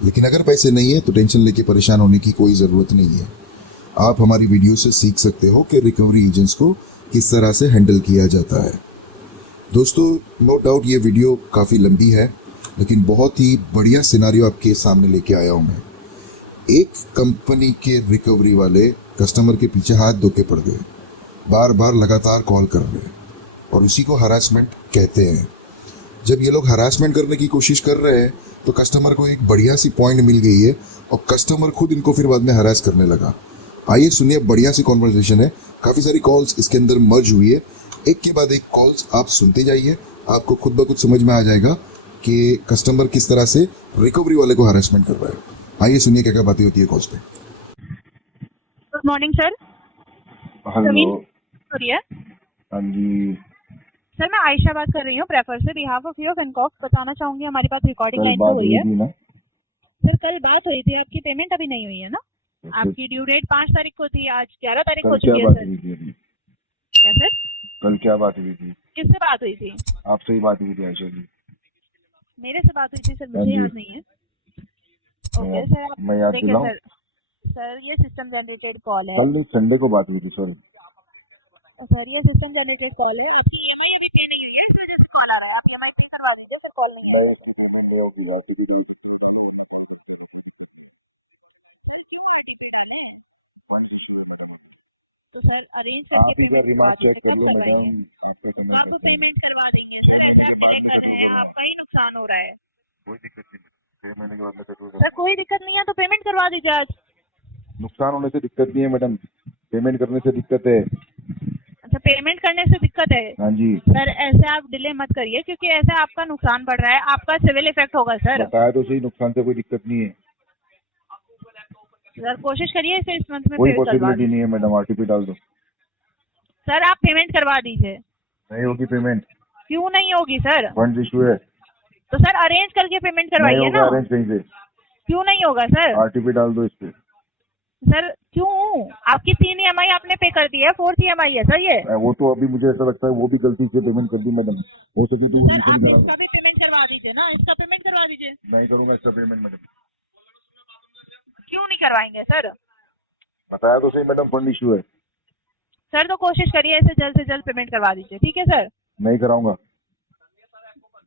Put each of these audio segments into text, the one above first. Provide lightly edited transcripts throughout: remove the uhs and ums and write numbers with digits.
लेकिन अगर पैसे नहीं है तो टेंशन लेके परेशान होने की कोई ज़रूरत नहीं है। आप हमारी वीडियो से सीख सकते हो कि रिकवरी एजेंट्स को किस तरह से हैंडल किया जाता है। दोस्तों, नो डाउट ये वीडियो काफ़ी लंबी है, लेकिन बहुत ही बढ़िया सिनारियो आपके सामने लेके आया हूँ मैं। एक कंपनी के रिकवरी वाले कस्टमर के पीछे हाथ धो के पड़ गए, बार बार लगातार कॉल कर रहे, और उसी को हरासमेंट कहते हैं। जब ये लोग हरासमेंट करने की कोशिश कर रहे हैं तो कस्टमर को एक बढ़िया सी पॉइंट मिल गई है और कस्टमर खुद इनको फिर बाद में हरास करने लगा। आइए सुनिए, बढ़िया सी कॉन्वर्सेशन है, काफ़ी सारी कॉल्स इसके अंदर मर्ज हुई है। एक के बाद एक कॉल्स आप सुनते जाइए, आपको खुद ब खुद समझ में आ जाएगा कि कस्टमर किस तरह से रिकवरी वाले को हरासमेंट कर रहा है। आइए सुनिए क्या क्या बातें होती है कॉल्स पे। Good morning sir. हेलो। हो रही है हाँ जी। सर, मैं आयशा बात कर रही हूँ प्रेफर से, बिहाफ ऑफ यू इनकॉफ। बताना चाहूंगी हमारी बात रिकॉर्डिंग कल लाइन पे बात हो रही हुई है। थी ना? सर कल बात हुई थी, आपकी पेमेंट अभी नहीं हुई है ना? आपकी ड्यू डेट 5 तारीख को थी, आज 11 तारीख हो कल क्या चुकी है बात सर। हुई थी अभी? क्या सर? कल क्या बात हुई थी? किससे बात हुई थी? आपसे ही बात हुई थी आयशा जी। मेरे से बात हुई थी सर, हाँ मुझे जी। याद नहीं है। ओके सर, आप मैं याद देखिए दिलाऊं? सर ये सिस्टम जनरेटेड कॉल है। कल नहीं, संडे को बात हुई थी, सॉरी। सर ये सिस्टम जनरेटेड कॉल है। आपकी ईएमआई अभी पे नहीं हुई है, इस वजह से कॉल आ रहा है। आप ईएमआई पे करवा दीजिए, फिर कॉल नहीं आएगा। सर क्यों आरटीपी डालें? तो सर अरेंज करके आप ही का पेमेंट करवा रिमार्क चेक दीजिए, कर कब लिया करवाएंगे? मैडम। आप पेमेंट करवा देंगे सर, ऐसा आप डिले कर रहे हैं, आपका ही नुकसान हो रहा है। कोई दिक्कत नहीं, 6 महीने के बाद में सेटल सर कोई दिक्कत नहीं है तो पेमेंट करवा दीजिए आज। नुकसान होने से दिक्कत नहीं है मैडम, पेमेंट करने से दिक्कत है। अच्छा, पेमेंट करने से दिक्कत है? हाँ जी। सर ऐसे आप डिले मत करिए, क्योंकि ऐसे आपका नुकसान बढ़ रहा है, आपका सिविल इफेक्ट होगा सर। बताया तो सही, नुकसान से कोई दिक्कत नहीं है। सर कोशिश करिए इसे इस मंथ में कोई पे करवा पॉसिबिलिटी दीजिए। नहीं है मैडम, आरटीपी डाल दो। सर आप पेमेंट करवा दीजिए। नहीं होगी पेमेंट, क्यों नहीं होगी सर? फंड इशू है। तो सर अरेंज करके पेमेंट नहीं करवाइए होगा ना। अरेंज कहीं से। क्यों नहीं होगा सर? आरटीपी डाल दो इस पे। सर क्यों? आपकी 3 ईएमआई आपने पे कर दी है, 4th ईएमआई है सर ये। वो तो अभी मुझे ऐसा लगता है वो भी गलती से पेमेंट कर दी मैडम, हो सके तो वो सर आप refund करा इसका दो। भी पेमेंट करवा दीजिए ना, इसका पेमेंट करवा दीजिए। नहीं करूंगा इसका पेमेंट मैडम। क्यों नहीं करवाएंगे सर? बताया तो सही मैडम, फंड इशू है। सर तो कोशिश करिए इसे जल्द से जल्द पेमेंट करवा दीजिए, ठीक है सर? नहीं कराऊंगा।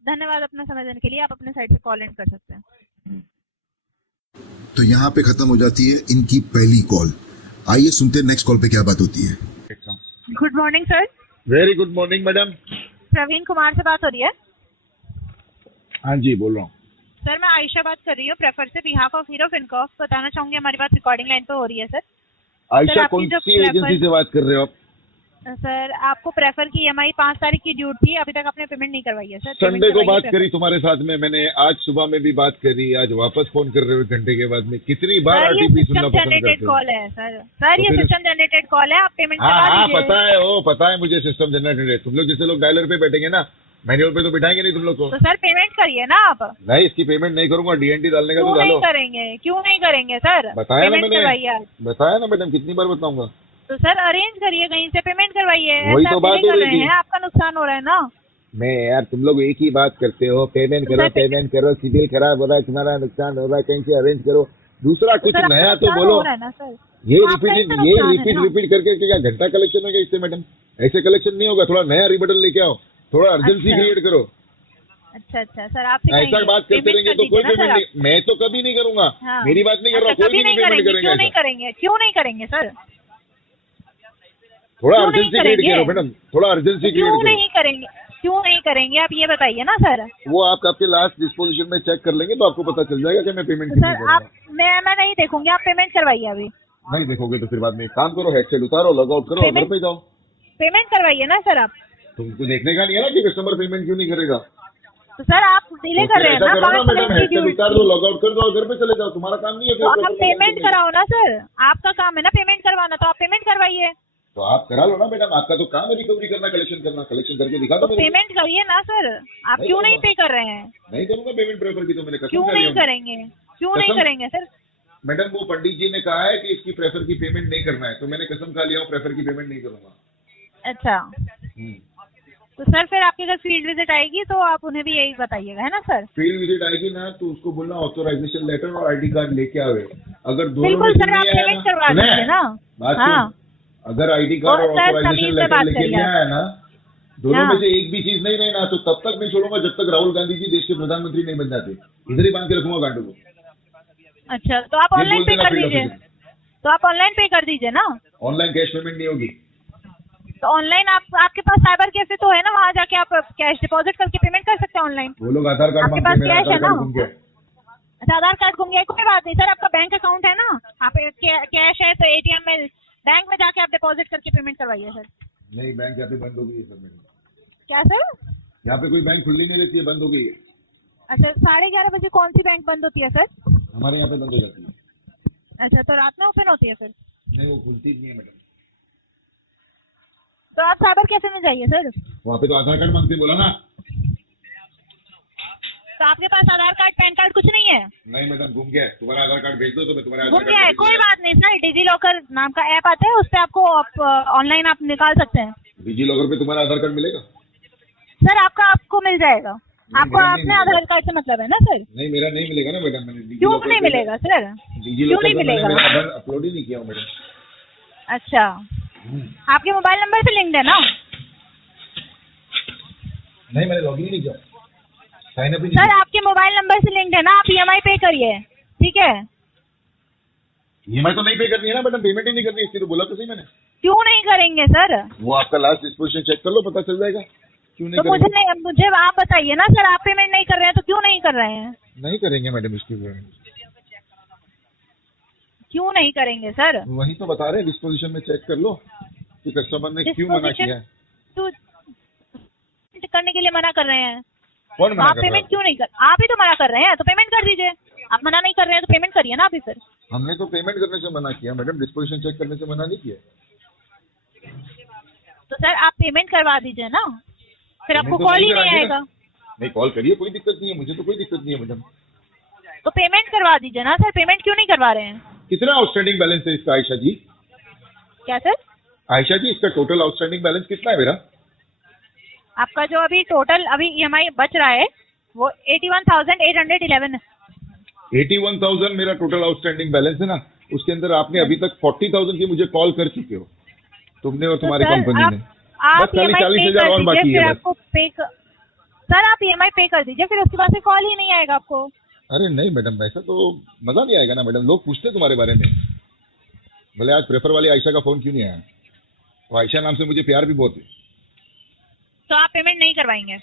धन्यवाद अपना समय देने के लिए। आप अपने साइड से कॉल एंड कर सकते हैं। तो यहाँ पे खत्म हो जाती है इनकी पहली कॉल। आइए सुनते हैं नेक्स्ट कॉल पे क्या बात होती है। Good morning sir. Very good morning madam. Praveen Kumar से बात हो रही है? हाँ जी, बोल रहा हूँ। सर मैं आयशा बात कर रही हूँ प्रेफर से, बिहाफ ऑफ हीरो फिनकॉफ। बताना चाहूंगी हमारी बात रिकॉर्डिंग लाइन पे हो रही है सर। आयशा आपकी कौन जो सी एजेंसी से बात कर रहे हो आप? सर आपको प्रेफर की ईएमआई 5 तारीख की ड्यू थी, अभी तक आपने पेमेंट नहीं करवाई है सर। संडे को बात करी तुम्हारे साथ में मैंने, आज सुबह में भी बात करी, आज वापस फोन कर रहे हो 1 घंटे के बाद में। कितनी बार सर ये आरटीपी सुनना सिस्टम पसंद जनरेटेड करते हो? कॉल है सर। सर तो ये फिर- सिस्टम जनरेटेड कॉल है, आप पेमेंट हाँ करवा हाँ दीजिए। पता है, वो पता है मुझे सिस्टम जनरेटेड है। तुम लोग जैसे लोग डायलर पे बैठेंगे ना, मैनुअल पे तो बिठाएंगे नहीं तुम लोग को। तो सर पेमेंट करिए ना आप। नहीं, इसकी पेमेंट नहीं करूंगा, डीएनडी डालने का क्यों तो नहीं डालो। करेंगे? क्यों नहीं करेंगे सर? बताया ना पेमेंट करवाइए मैंने, आज। बताया ना मैडम, कितनी बार बताऊंगा। तो सर अरेंज करिए कहीं से, पेमेंट करवाइए। वही ऐसा तो आप बात delay हो कर रही रहे थी। हैं, आपका नुकसान हो रहा है ना। मैं यार, तुम लोग एक ही बात करते हो, पेमेंट तो करो सर पेमेंट करो, सिविल खराब हो रहा है, तुम्हारा नुकसान हो रहा है, कहीं से अरेंज करो। दूसरा कुछ सर, आपका नया तो नुकसान बोलो। हो रहा है ना सर। ये तो आपका रिपीट इससे ये नुकसान है रिपीट ना। रिपीट करके क्या घंटा कलेक्शन होगा इससे मैडम? ऐसे कलेक्शन नहीं होगा, थोड़ा नया रिबटल लेके आओ, थोड़ा अर्जेंसी अच्छा। क्रिएट करो। अच्छा सर आपसे ऐसा कहेंगे, बात करते पेमेंट रहेंगे कर तो कोई दीजिए ना सर पेमेंट आप। नहीं, मैं तो कभी नहीं करूंगा। हाँ। मेरी बात नहीं कर रहा, अच्छा, कोई कभी भी नहीं पेमेंट करेंगे? क्यों करेगा नहीं ऐसा। करेंगे? क्यों नहीं करेंगे सर? थोड़ा क्यों नहीं अर्जेंसी क्रिएट करेंगे? करो मैडम, थोड़ा अर्जेंसी क्यों क्रिएट नहीं करेंगे? क्यों नहीं करेंगे आप ये बताइए ना सर। करो। वो आप आपके लास्ट डिस्पोजिशन में चेक कर लेंगे तो आपको पता चल जाएगा कि मैं पेमेंट तो कितनी सर आप करूंगा। मैं नहीं देखूंगी, आप पेमेंट करवाइए अभी। नहीं देखोगे तो फिर बाद में एक काम करो, हेडसेट उतारो, लॉग आउट करो, घर पेमेंट- पे जाओ। पेमेंट करवाइए ना सर आप। तुमको देखने का नहीं है ना कि कस्टमर पेमेंट क्यों नहीं करेगा? तो सर आप डिले तो कर फिर रहे हैं ऐसा ना, करो ना 5 मैडम, तारीख की हेडसेट ड्यू उतार दो, थी। लॉग आउट कर दो और घर पे चले जाओ, तुम्हारा काम नहीं है तो फिर आप customer पेमेंट करने का। कराओ ना सर, आपका काम है ना पेमेंट करवाना, तो आप पेमेंट करवाइए। तो आप करा लो ना मैडम, आपका तो काम है रिकवरी करना, कलेक्शन करना, कलेक्शन करके दिखा तो दो मेरे को। पेमेंट करिए ना सर, आप नहीं क्यों नहीं करूंगा। पे कर रहे हैं? नहीं करूंगा पेमेंट प्रेफर की, तो मैंने कसम क्यों खा नहीं लिया हूं। करेंगे? क्यों नहीं कसम- करेंगे सर? मैडम वो पंडित जी ने कहा है कि इसकी प्रेफर की पेमेंट नहीं करना है, तो मैंने कसम खा लिया हूँ प्रेफर की पेमेंट नहीं करूंगा। अच्छा, तो सर फिर आपके घर फील्ड विजिट आएगी तो आप उन्हें भी यही बताइएगा, है ना सर? फील्ड विजिट आएगी ना तो उसको बोलना ऑथोराइजेशन लेटर और आईडी कार्ड लेके आवे। अगर दोनों बिल्कुल में से सर, आप नहीं आया पेमेंट ना, करवा सुने? दीजिए ना। बात हाँ। सुन, अगर आईडी कार्ड और सर, ऑथोराइजेशन समीर से लेटर बात लेके करिए नहीं आप। आया ना, दोनों हाँ। में से एक भी चीज नहीं रही ना, तो तब तक नहीं छोड़ूंगा जब तक राहुल गांधी जी देश के प्रधानमंत्री नहीं बन जाते। इधर ही बांध के रखूंगा गांडू को। अच्छा, तो आप ये ऑनलाइन बोल पे देना कर फील्ड दीजिए। ऑफिसर। तो आप ऑनलाइन पे कर दीजिए ना। ऑनलाइन कैश पेमेंट नहीं होगी। तो ऑनलाइन आपके पास साइबर कैफे तो है ना, वहाँ जाके आप कैश डिपॉजिट करके पेमेंट कर सकते हैं ऑनलाइन। वो लोग आधार कार्ड आपके मांगते पास हैं, मेरा कैश है आधार कार्ड ना? गुम गया। अच्छा, आधार कार्ड घूम गया, कोई बात नहीं सर, आपका बैंक अकाउंट है ना, आप कैश है तो एटीएम में, बैंक में जाके आप डिपॉजिट करके पेमेंट करवाइए सर। नहीं, बैंक यहाँ पे बंद हो गई है सर मैडम। क्या सर? यहाँ पे कोई बैंक खुली नहीं रहती है, बंद हो गई है। अच्छा, 11:30 बजे कौन सी बैंक बंद होती है सर? हमारे यहाँ पे बंद हो जाती है। अच्छा, तो रात में ओपन होती है फिर? नहीं, वो खुलती नहीं है मैडम। तो आप साइबर कैफे में जाइए सर। वहाँ पे तो आधार कार्ड मांगते, बोला ना। तो आपके पास आधार कार्ड पैन कार्ड कुछ नहीं है? नहीं मैडम, घूम गया है। तुम्हारा आधार कार्ड भेज दो तो मैं तुम्हारा घूम आधार गया है, कार्ड कोई बात नहीं सर, डिजी लॉकर नाम का ऐप आता है, उस पर आपको ऑनलाइन आप निकाल सकते हैं डिजी लॉकर पे तुम्हारा आधार कार्ड मिलेगा? सर। आपको मिल जाएगा। आपको मेरा नहीं अपने मिलेगा। आधार कार्ड से मतलब है ना सर? नहीं, मेरा नहीं मिलेगा ना मैडम। मैंने डिजी क्यों लॉकर नहीं पे- मिलेगा सर? डिजी क्यों लॉकर नहीं पे मैंने मिलेगा? मेरा आधार अपलोड ही नहीं किया हूँ मैडम। अच्छा, आपके मोबाइल नंबर से लिंक्ड है ना? नहीं, मैंने लॉगिन ही नहीं किया, साइन अप ही नहीं सर किया। आपके मोबाइल नंबर से लिंक्ड है ना, आप ईएमआई पे करिए, ठीक है? ईएमआई तो नहीं पे करनी है ना मैडम, पेमेंट ही नहीं करनी है, इसकी तो बोला तो सही मैंने। क्यों नहीं करेंगे सर? वो आपका लास्ट डिस्पोजिशन चेक कर लो, पता चल जाएगा क्यों नहीं तो मुझे करेंगे। नहीं, मुझे आप बताइए ना सर, आप पेमेंट नहीं कर रहे हैं तो क्यों नहीं कर रहे हैं? नहीं करेंगे मैडम इसकी पेमेंट। क्यों नहीं करेंगे सर? वही तो बता रहे हैं, डिस्पोजिशन में चेक कर लो कि कस्टमर ने क्यों मना किया है। तो करने के लिए मना कर रहे हैं, कौन तो मना आप कर रहा पेमेंट है? क्यों नहीं कर? आप ही तो मना कर रहे हैं, तो पेमेंट कर दीजिए। आप मना नहीं कर रहे हैं तो पेमेंट करिए ना अभी फिर। हमने तो पेमेंट करने से मना किया मैडम, डिस्पोजिशन चेक करने से मना नहीं किया। तो सर आप पेमेंट करवा दीजिए ना, फिर आपको पेमेंट तो कॉल ही नहीं नहीं कराएंगे आएगा। ना। नहीं, कॉल करिए, कोई दिक्कत नहीं है, मुझे तो कोई दिक्कत नहीं है मैडम। तो पेमेंट करवा दीजिए ना सर, पेमेंट क्यों नहीं करवा रहे हैं? कितना आउटस्टैंडिंग बैलेंस है इसका आयशा जी? क्या सर? आयशा जी, इसका टोटल आउटस्टैंडिंग बैलेंस कितना है मेरा? आपका जो अभी टोटल अभी ईएमआई बच रहा है वो 81,811 है। 81,000 मेरा टोटल आउटस्टैंडिंग बैलेंस है ना, उसके अंदर आपने अभी तक 40,000 की मुझे कॉल कर चुके हो, तुमने और तुम्हारी सर, कंपनी ने। आप बस खाली ईएमआई 40,000 और पे कर बाकी दीजिए, है फिर बस। आपको सर आप ईएमआई पे कर दीजिए, फिर उसके बाद से कॉल ही नहीं आएगा आपको। अरे नहीं मैडम, ऐसा तो मजा नहीं आएगा ना मैडम, लोग पूछते हैं तुम्हारे बारे में। बोले आज प्रेफर वाली आयशा का फोन क्यों नहीं आया? वो आयशा नाम से मुझे प्यार भी बहुत है। तो आप पेमेंट नहीं करवाएंगे?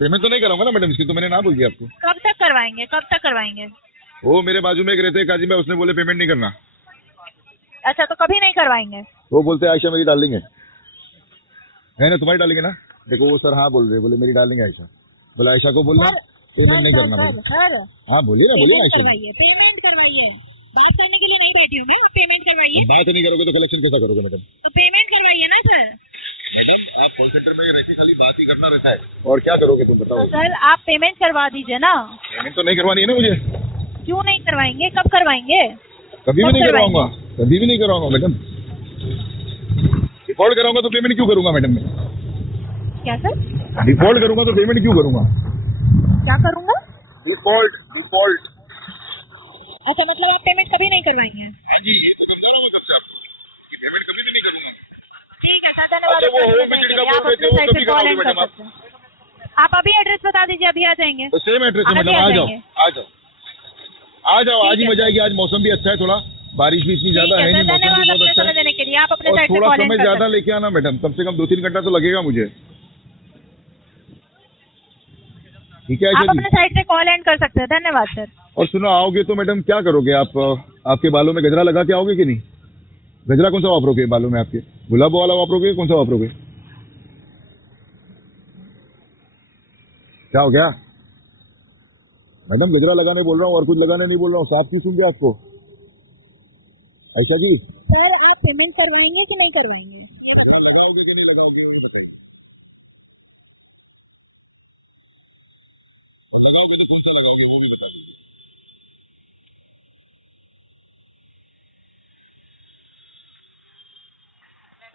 पेमेंट तो नहीं कराऊंगा ना मैडम, इसकी तो मैंने ना बोल दिया आपको। कब तक करवाएंगे, कब तक करवाएंगे? वो मेरे बाजू में एक रहते हैं काजी भाई, उसने बोले पेमेंट नहीं करना। अच्छा, तो कभी नहीं करवाएंगे? वो बोलते हैं आयशा मेरी डार्लिंग है ना, तुम्हारी डार्लिंग है ना। देखो वो सर हाँ बोल रहे, बोले मेरी डार्लिंग है आयशा। बोले आयशा को बोलना पेमेंट नहीं करना बोले। सर हाँ बोलिए ना, बोलिए ना पेमेंट आयशा जी। करवाइए, पेमेंट करवाइए। बात करने के लिए नहीं बैठी हूँ मैं, आप पेमेंट करवाइए। बात नहीं करोगे तो कलेक्शन कैसा करोगे मैडम? तो पेमेंट करवाइए ना सर। मैडम आप कॉल सेंटर में रहती खाली बात ही करना रहता है, और क्या करोगे तुम तो बताओ? सर आप पेमेंट करवा दीजिए ना। पेमेंट तो नहीं करवानी है ना मुझे। क्यों नहीं करवाएंगे, कब करवाएंगे? कभी भी कब नहीं करवाएंगे? करवाऊंगा, कभी भी नहीं करवाऊंगा मैडम। डिफॉल्ट कराऊंगा तो पेमेंट क्यों करूंगा मैडम मैं? क्या सर? डिफॉल्ट करूंगा तो पेमेंट क्यों करूंगा? क्या करूँगा? Default default. अच्छा, मतलब आप पेमेंट कभी नहीं करवाएंगे? ठीक है सर, धन्यवाद। अच्छा, वो मिनट का आप बोल रहे थे, अपने वो साइड कभी से कॉल कराओगे एंड कर मैडम आप? सकते हैं। आप अभी एड्रेस बता दीजिए, अभी आ जाएंगे। तो सेम एड्रेस है आज ही मैडम, आ आ जाओ जाएंगे। आ जाओ आ जाओ, आज ही ठीक है मजा आएगी। आज मौसम भी अच्छा है, थोड़ा बारिश भी इतनी ठीक ज्यादा है है नहीं, सर, मौसम भी धन्यवाद बहुत अपने अच्छा समय है। देने के लिए। आप अपने और साइड से थोड़ा कॉल एंड समय कर ज्यादा सकते लेके आना मैडम, कम से कम 2-3 घंटा तो लगेगा मुझे। ठीक है हैं। आप आयशा अपने जी। साइड से कॉल एंड कर सकते हैं। धन्यवाद सर। और सुनो, आओगे तो मैडम क्या करोगे आप? आपके बालों में गजरा लगा के आओगे कि नहीं? गजरा कौन सा वापरोगे बालों में आपके? गुलाब वाला वापरोगे, कौन सा वापरोगे? क्या हो गया मैडम? गजरा लगाने बोल रहा हूँ और कुछ लगाने नहीं बोल रहा हूँ, साफ क्यों सुन गया आपको? आयशा जी, सर आप पेमेंट करवाएंगे कि नहीं करवाएंगे? लगाओगे कि नहीं लगाओगे ये बताइए। लगाओगे तो कौन सा लगाओगे वो भी बता दीजिए।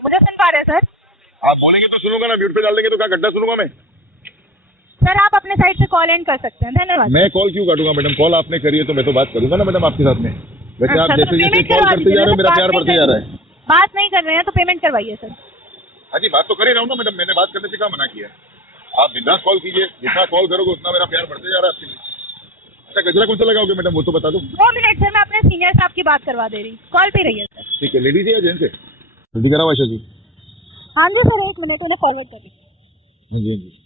मुझे सुन पा रहे हैं सर? आप बोलेंगे तो सुनूंगा ना, म्यूट पे डाल देंगे तो क्या गड्ढा सुनूंगा मैं? सर आप अपने साइड से कॉल एंड कर सकते हैं, धन्यवाद। मैं कॉल क्यों काटूंगा मैडम? कॉल आपने करी है तो मैं तो बात करूंगा ना मैडम आपके साथ में। वैसे आप अच्छा, जैसे तो जैसे पेमेंट कॉल करवा करते दीजिए जा रहे हो ना, मेरा बात प्यार नहीं बढ़ते जा रहा है। बात नहीं कर रहे हैं तो पेमेंट करवाइए सर। हाँ जी, बात तो कर ही रहा हूँ ना मैडम, मैंने बात करने से क्या मना किया? आप बिंदास कॉल कीजिए, जितना कॉल करोगे उतना मेरा प्यार बढ़ते जा रहा है आपके लिए। अच्छा, गजरा कौन सा लगाओगे मैडम वो तो बता दो। 2 मिनट सर, मैं अपने सीनियर साहब की बात करवा दे रही, कॉल पे रहिए सर। ठीक है, लेडीज है या जेंट्स है? जल्दी कराओ आयशा जी। हाँ जी सर, 1 मिनट उन्हें फॉरवर्ड करिए। हाँ जी, हाँ जी।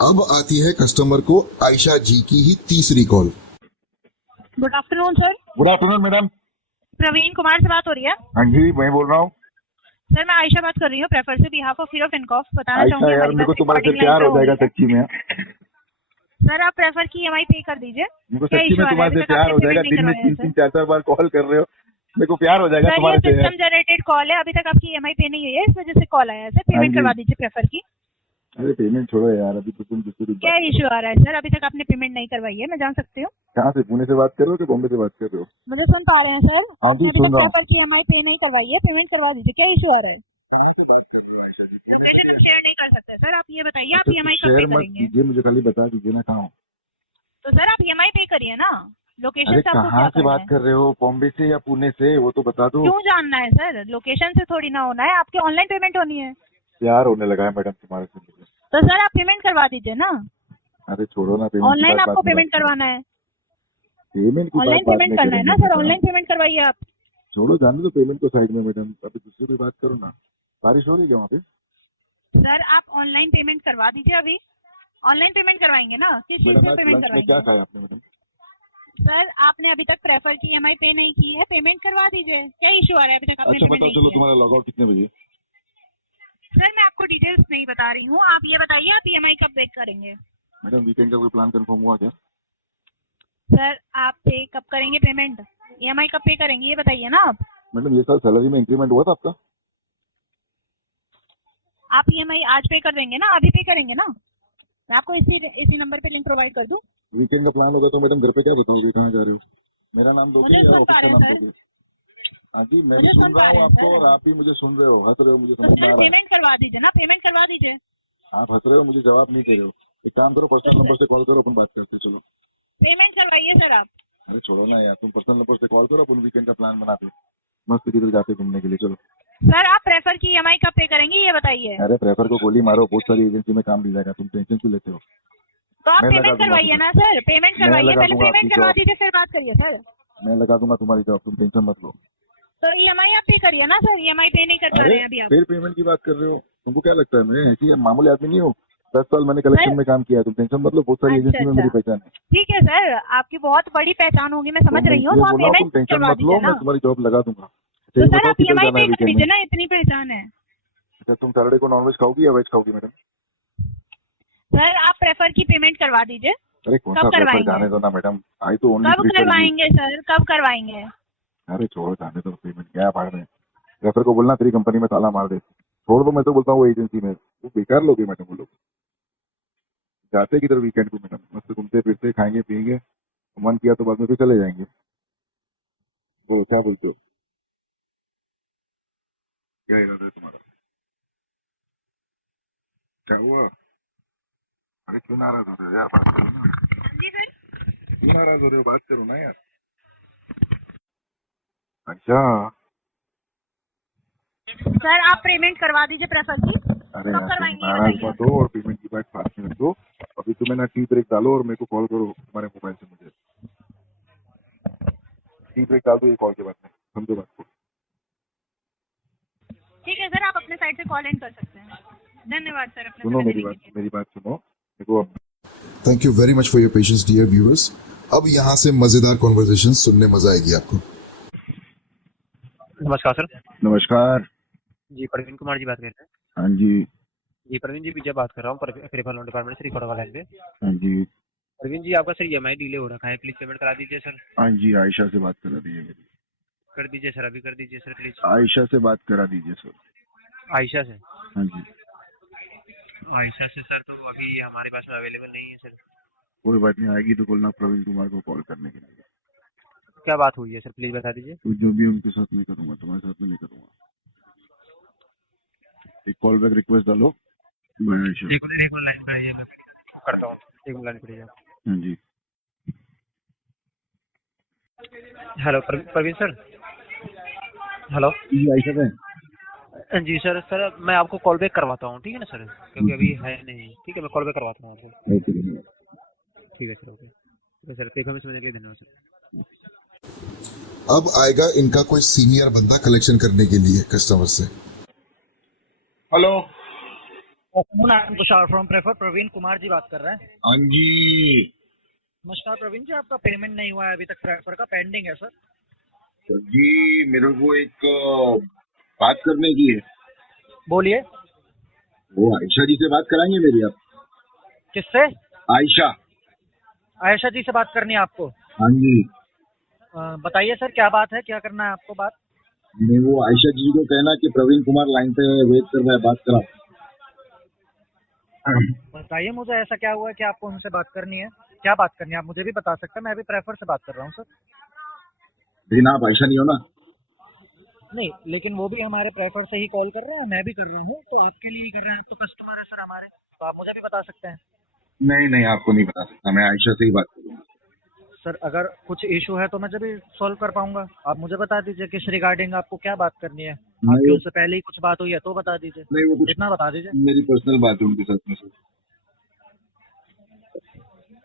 अब आती है कस्टमर को आयशा जी की ही तीसरी call. Good afternoon sir, good afternoon madam. Praveen Kumar से बात हो रही है? हाँ जी, मैं बोल रहा हूँ। सर मैं आयशा बात कर रही हूँ, प्रेफर से बिहाफ ऑफ फीयर ऑफ इनकॉफ। बताना आयशा चाहूंगी यार, हमारे मेरे को पास तुम्हारे से recording प्यार line हो पे जाएगा रही है। सच्ची में। सर आप प्रेफर की EMI पे कर दीजिए। मेरे को क्या सच्ची इशू में आ रहा है? तुम्हारे अभी से तक प्यार आपने हो जाएगा। पेमेंट नहीं दिन में करवाया है 3-3 सर। 4-4 बार कॉल कर रहे हो, मेरे को प्यार हो जाएगा सर ये तुम्हारे से। सिस्टम जनरेटेड कॉल है, अभी तक आपकी EMI पे नहीं हुई है, इस वजह से कॉल आया है सर। पेमेंट जी। करवा दीजिए प्रेफर की। अरे पेमेंट छोड़ो यार, अभी तो तुम दूसरी क्या बात इशू आ रहा है सर? अभी तक आपने पेमेंट नहीं करवाई है, मैं जान सकती हूँ? कहाँ से, पुणे से बात कर रहे हो कि बॉम्बे से बात कर रहे हो? मुझे सुन पा रहे हैं सर? हाँ आपने जी, अभी सुन तक रहा हूँ। प्रेफर की EMI पे नहीं करवाई है, पेमेंट करवा दीजिए। क्या इशू आ रहा है? कहाँ से बात कर रहे हो आयशा जी? लोकेशन शेयर नहीं कर सकते सर, आप ये बताइए आप अच्छा, EMI कब पे शेयर मत करेंगे? कीजिए, मुझे खाली बता दीजिए ना कहाँ हो। तो सर आप EMI पे करिए ना, लोकेशन अरे से आपको कहाँ क्या से करना बात है? कर रहे हो, बॉम्बे से या पुणे से, वो तो बता दो। क्यों जानना है सर? लोकेशन से थोड़ी ना होना है, आपकी ऑनलाइन पेमेंट होनी है। प्यार होने लगा है मैडम तुम्हारे से मुझे। तो सर आप पेमेंट करवा दीजिए ना, अरे छोड़ो ना, पेमेंट की ऑनलाइन बात आपको बाद में पेमेंट बात करेंगे। करवाना है, पेमेंट की बात ऑनलाइन बाद पेमेंट में करना है ना करेंगे सर, मैडम। ऑनलाइन पेमेंट करवाइए आप। छोड़ो, जाने दो पेमेंट को साइड में मैडम, अभी दूसरी कोई बात करो ना। बारिश हो रही है क्या वहाँ पे? सर आप ऑनलाइन पेमेंट करवा दीजिए अभी। ऑनलाइन पेमेंट करवाएंगे ना, किस चीज मैडम से आज पेमेंट लंच में क्या करवाएंगे? खाया आपने मैडम? सर आपने अभी तक प्रेफर की EMI पे नहीं की है, पेमेंट करवा दीजिए। क्या इशू आ रहा है? अभी तक आपने अच्छा पेमेंट बताओ, नहीं चलो की है। तुम्हारा लॉग आउट कितने बजे? सर मैं आपको डिटेल्स नहीं बता रही हूँ, आप ये बताइए आप EMI कब पे करेंगे? मैडम वीकेंड का कोई प्लान कंफर्म हुआ क्या? सर आप पे कब करेंगे पेमेंट? EMI कब पे करेंगे ये बताइए ना आप। मैडम ये साल सैलरी में इंक्रीमेंट हुआ था आपका? आप EMI आज पे कर देंगे ना, अभी पे करेंगे ना? मैं आपको इसी नंबर पे लिंक प्रोवाइड कर दूं? वीकेंड का प्लान होगा तो मैडम घर पे क्या बताओगे, कहाँ जा रहे हो? मेरा नाम दोगे मुझे या सुन ऑफिस पा का रहे नाम हैं सर? दोगे? हाँ जी, मैं भी मुझे सुन सुन रहा पा हूँ रहे हैं आपको सर? और आप भी मुझे सुन रहे हो, हंस रहे हो, मुझे तो समझ में सर आ रहा है। पेमेंट करवा दीजिए ना, पेमेंट करवा दीजिए। आप हंस रहे हो, मुझे जवाब नहीं दे रहे हो। एक काम करो, पर्सनल नंबर से कॉल करो, अपन बात करते हैं, चलो। पेमेंट करवाइए सर आप। अरे छोड़ो ना यार, तुम पर्सनल नंबर से कॉल करो, अपन वीकेंड का प्लान बनाते हैं, मस्त किधर जाते घूमने के लिए, चलो। सर आप प्रेफर की EMI कब पे करेंगे ये बताइए? अरे प्रेफर को गोली मारो, बहुत सारी एजेंसी में काम मिल जाएगा, तुम टेंशन क्यों लेते हो? तो आप मैं लगा पेमेंट दूंगा करवाइए आपकी ना सर, पेमेंट मैं करवाइए, लगा पहले दूंगा पेमेंट आपकी करवा जॉब। दीजिए फिर बात करिए सर। मैं लगा दूंगा तुम्हारी जॉब, तुम टेंशन मत लो। तो EMI आप पे करिए ना सर, EMI पे नहीं कर पा रहे अरे हैं अभी आप। फिर पेमेंट की बात कर रहे हो, तुमको क्या लगता है मैं ऐसी मामूली आदमी नहीं हूँ? 10 साल मैंने कलेक्शन सर- में काम किया है, तुम टेंशन मत लो, बहुत सारी अच्छा एजेंसी में मेरी अच्छा, पहचान है। ठीक है सर, आपकी बहुत बड़ी पहचान होगी, मैं तो समझ मैं रही हूँ, इसलिए तो आप बोला, तुम पेमेंट टेंशन करवा मत लो, दीजिए ना। मैं तुम्हारी जॉब लगा दूंगा। तो सही सर बताओ, आप किधर EMI जाना पे है कर वीकेंड दीजिए में? ना, इतनी पहचान है। अच्छा, तुम सैटरडे को नॉनवेज खाओगी या वेज खाओगी मैडम? सर आप प्रेफर की पेमेंट करवा दीजिए। अरे कौन कब सा प्रेफर, करवाएंगे? जाने दो ना मैडम, आई तो ओनली कब प्रीफर यू। करवाएंगे सर, कब करवाएंगे? अरे छोड़ो, जाने दो, पेमेंट क्या भाड़ में। रेफर को बोलना तेरी कंपनी में ताला मार दे, छोड़ दो, मैं तो बोलता हूँ वो एजेंसी में, वो बेकार लोग हैं मैडम वो लोग। जाते किधर वीकेंड को मैडम, मस्त घूमते फिरते, खाएंगे पियेंगे, मन किया तो बाद में फिर चले जाएंगे। बोलो क्या बोलते हो, क्या इरादा है तुम्हारा? क्या हुआ? अरे क्यों नाराज हो रहे हो यार, बात करो ना। जी सर। क्यों नाराज हो रहे हो, बात करो ना यार। अच्छा, सर आप पेमेंट करवा दीजिए प्रेफर की। अरे कब यार तुम करवाएंगे ये नाराज बताइए? मत हो और पेमेंट की बात पास में रख दो। अभी तुम्हें ना टी ब्रेक डालो और मेरे को कॉल करो तुम्हारे मोबाइल से, मुझे टी ब्रेक डाल दो ये कॉल के बाद में, समझो बात को। ठीक है सर, आप अपने साइड से कॉल एंड कर सकते हैं। धन्यवाद सर अपने सुनो समय मेरी देने बात, के लिए। मेरी बात सुनो, देखो thank you very much for your patience dear viewers. अब यहाँ से मजेदार कॉन्वर्सेशन सुनने मजा आएगी आपको। नमस्कार सर। नमस्कार। जी प्रवीण कुमार जी बात कर रहे हैं। हाँ जी। जी प्रवीण जी विजय बात कर रहा हूँ प्रेफर लोन डिपार्टमेंट से, रिकॉर्ड वाला पे। हाँ जी। प्रवीण जी आपका सर EMI डिले हो रखा है, प्लीज पेमेंट करा दीजिए सर। हाँ जी, आयशा से बात करा दीजिए मेरी। कर दीजिए सर, अभी कर दीजिए सर प्लीज। आयशा से बात करा दीजिए सर। आयशा से? हाँ जी। आयशा से सर तो अभी हमारे पास में अवेलेबल नहीं है सर। कोई बात नहीं, आएगी तो बोलना प्रवीण कुमार को कॉल करने के लिए। क्या बात हुई है सर, प्लीज बता दीजिए। तो जो भी उनके साथ नहीं करूँगा, तुम्हारे साथ में नहीं करूँगा। एक कॉल बैक रिक्वेस्ट डालो। एक मिनट लाइन पर आइए, मैं करता हूँ। एक मिनट लाइन पर आइए। हाँ जी। Hello Praveen sir. Hello Ayesha का जी सर। सर मैं आपको कॉल बैक करवाता हूँ, ठीक है ना सर, क्योंकि अभी है नहीं। ठीक है, मैं कॉल बैक करवाता हूँ आपको। ठीक है सर, ओके। ठीक है सर, पेपर में समझने के लिए धन्यवाद सर। अब आएगा इनका कोई सीनियर बंदा कलेक्शन करने के लिए कस्टमर से। Hello. Afternoon, Tushar from prefer. Praveen Kumar ji बात कर रहे हैं। हाँ जी नमस्कार प्रवीण जी, आपका पेमेंट नहीं हुआ है अभी तक, प्रेफर का पेंडिंग है सर। सर जी, मेरे को एक बात करने की है। बोलिए। वो आयशा जी से बात कराएंगे मेरी आप? किससे? आयशा। आयशा जी से बात करनी है आपको? हाँ जी। बताइए सर, क्या बात है, क्या करना है आपको बात? मैं वो आयशा जी को कहना कि प्रवीण कुमार लाइन पे वेट कर रहा है, बात कराओ। बताइए मुझे, ऐसा क्या हुआ है कि आपको उनसे बात करनी है? क्या बात करनी है आप मुझे भी बता सकते हैं, मैं अभी प्रेफर से बात कर रहा हूँ सर। लेकिन आप आयशा नहीं हो ना? नहीं, लेकिन वो भी हमारे प्रेफर से ही कॉल कर रहे हैं, मैं भी कर रहा हूँ, तो आपके लिए ही कर रहे हैं। आप तो कस्टमर है सर हमारे, तो आप मुझे भी बता सकते हैं। नहीं नहीं, आपको नहीं बता सकता, मैं आयशा से ही बात करूँगा। सर अगर कुछ इशू है तो मैं जब भी सॉल्व कर पाऊंगा। आप मुझे बता दीजिए किस रिगार्डिंग आपको क्या बात करनी है। आपकी उनसे पहले ही कुछ बात हुई है तो बता दीजिए। नहीं, वो कुछ इतना बता दीजिए। मेरी पर्सनल बात है उनके साथ में सर।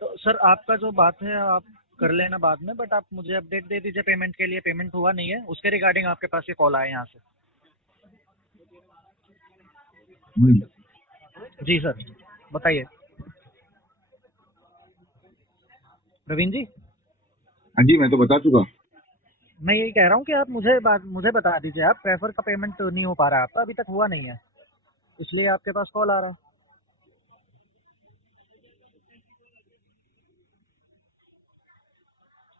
तो सर आपका जो बात है आप कर लेना बाद में, बट आप मुझे अपडेट दे दीजिए पेमेंट के लिए। पेमेंट हुआ नहीं है उसके रिगार्डिंग आपके पास ये कॉल आया यहाँ से। जी सर, बताइए प्रवीण जी। हाँ जी, मैं तो बता चुका। मैं यही कह रहा हूँ कि आप मुझे बता दीजिए। आप प्रेफर का पेमेंट नहीं हो पा रहा है आपका, अभी तक हुआ नहीं है, इसलिए आपके पास कॉल आ रहा है।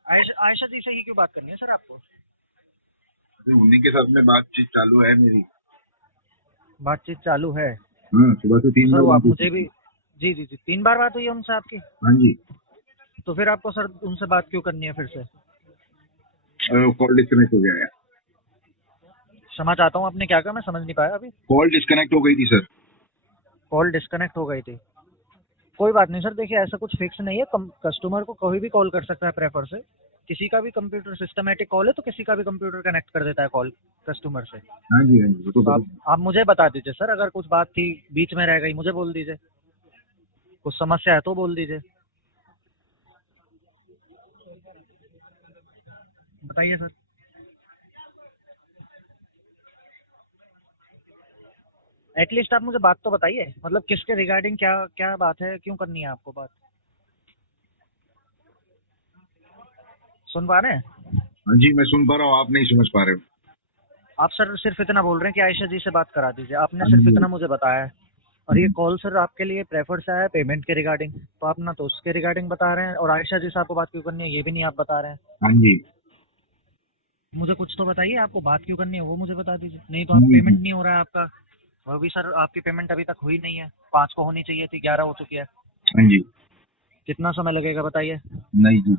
आयशा जी से ही क्यों बात करनी है सर आपको? उन्हीं के साथ में बातचीत चालू है मेरी। बातचीत चालू है? हाँ, सुबह से 3 सर वो बार आप मुझे भी जी 3 बार बात हुई है उनसे आपकी? हाँ जी। तो फिर आपको सर उनसे बात क्यों करनी है फिर से? कॉल डिस्कनेक्ट हो गया है। क्षमा चाहता हूँ, आपने क्या कहा, मैं समझ नहीं पाया अभी। कॉल डिस्कनेक्ट हो गई थी सर। कॉल डिस्कनेक्ट हो गई थी? कोई बात नहीं सर, देखिए ऐसा कुछ फिक्स नहीं है। कस्टमर को कोई भी कॉल कर सकता है प्रेफर से। किसी का भी कंप्यूटर सिस्टमेटिक कॉल है तो किसी का भी कंप्यूटर कनेक्ट कर देता है कॉल कस्टमर से। हाँ जी हाँ जी, वो तो तो आप मुझे बता दीजिए सर, अगर कुछ बात थी बीच में रह गई मुझे बोल दीजिए। कुछ समस्या है तो बोल दीजिए। बताइए सर। एटलीस्ट आप मुझे बात तो बताइए, मतलब किसके रिगार्डिंग क्या क्या बात है, क्यों करनी है आपको बात? सुन पा रहे हैं? हाँ जी, मैं सुन पा रहा हूँ, आप नहीं समझ पा रहे हो। आप सर सिर्फ इतना बोल रहे हैं कि आयशा जी से बात करा दीजिए, आपने सिर्फ इतना मुझे बताया है। और ये कॉल सर आपके लिए प्रेफर से आया है पेमेंट के रिगार्डिंग, तो आप ना तो उसके रिगार्डिंग बता रहे हैं, और आयशा जी से आपको बात क्यों करनी है ये भी नहीं आप बता रहे हैं। हाँ जी। मुझे कुछ तो बताइए, आपको बात क्यों करनी है वो मुझे बता दीजिए। नहीं तो आप पेमेंट नहीं हो रहा है आपका। वो भी सर आपकी पेमेंट अभी तक हुई नहीं है। 5 को होनी चाहिए थी, 11 हो चुकी है। हाँ जी। कितना समय लगेगा बताइए? नहीं जी।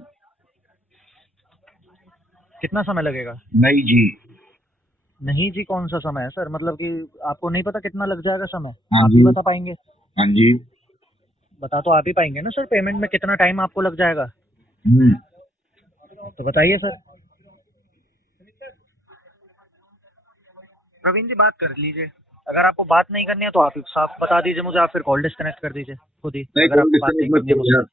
कितना समय लगेगा? नहीं जी। नहीं जी, कौन सा समय है सर? मतलब कि आपको नहीं पता कितना लग जाएगा समय? हाँ आप जी। ही बता पाएंगे? हाँ जी। बता तो आप ही पाएंगे ना सर, पेमेंट में कितना टाइम आपको लग जाएगा? तो बताइए सर। प्रवीण जी बात कर लीजिए। अगर आपको बात नहीं करनी है तो आप साफ बता दीजिए मुझे, आप फिर कॉल डिस्कनेक्ट कर दीजिए खुद ही। नहीं, अगर कॉल आपको बात नहीं डिस्कनेक्ट मत करनी है करो मुझसे, यार।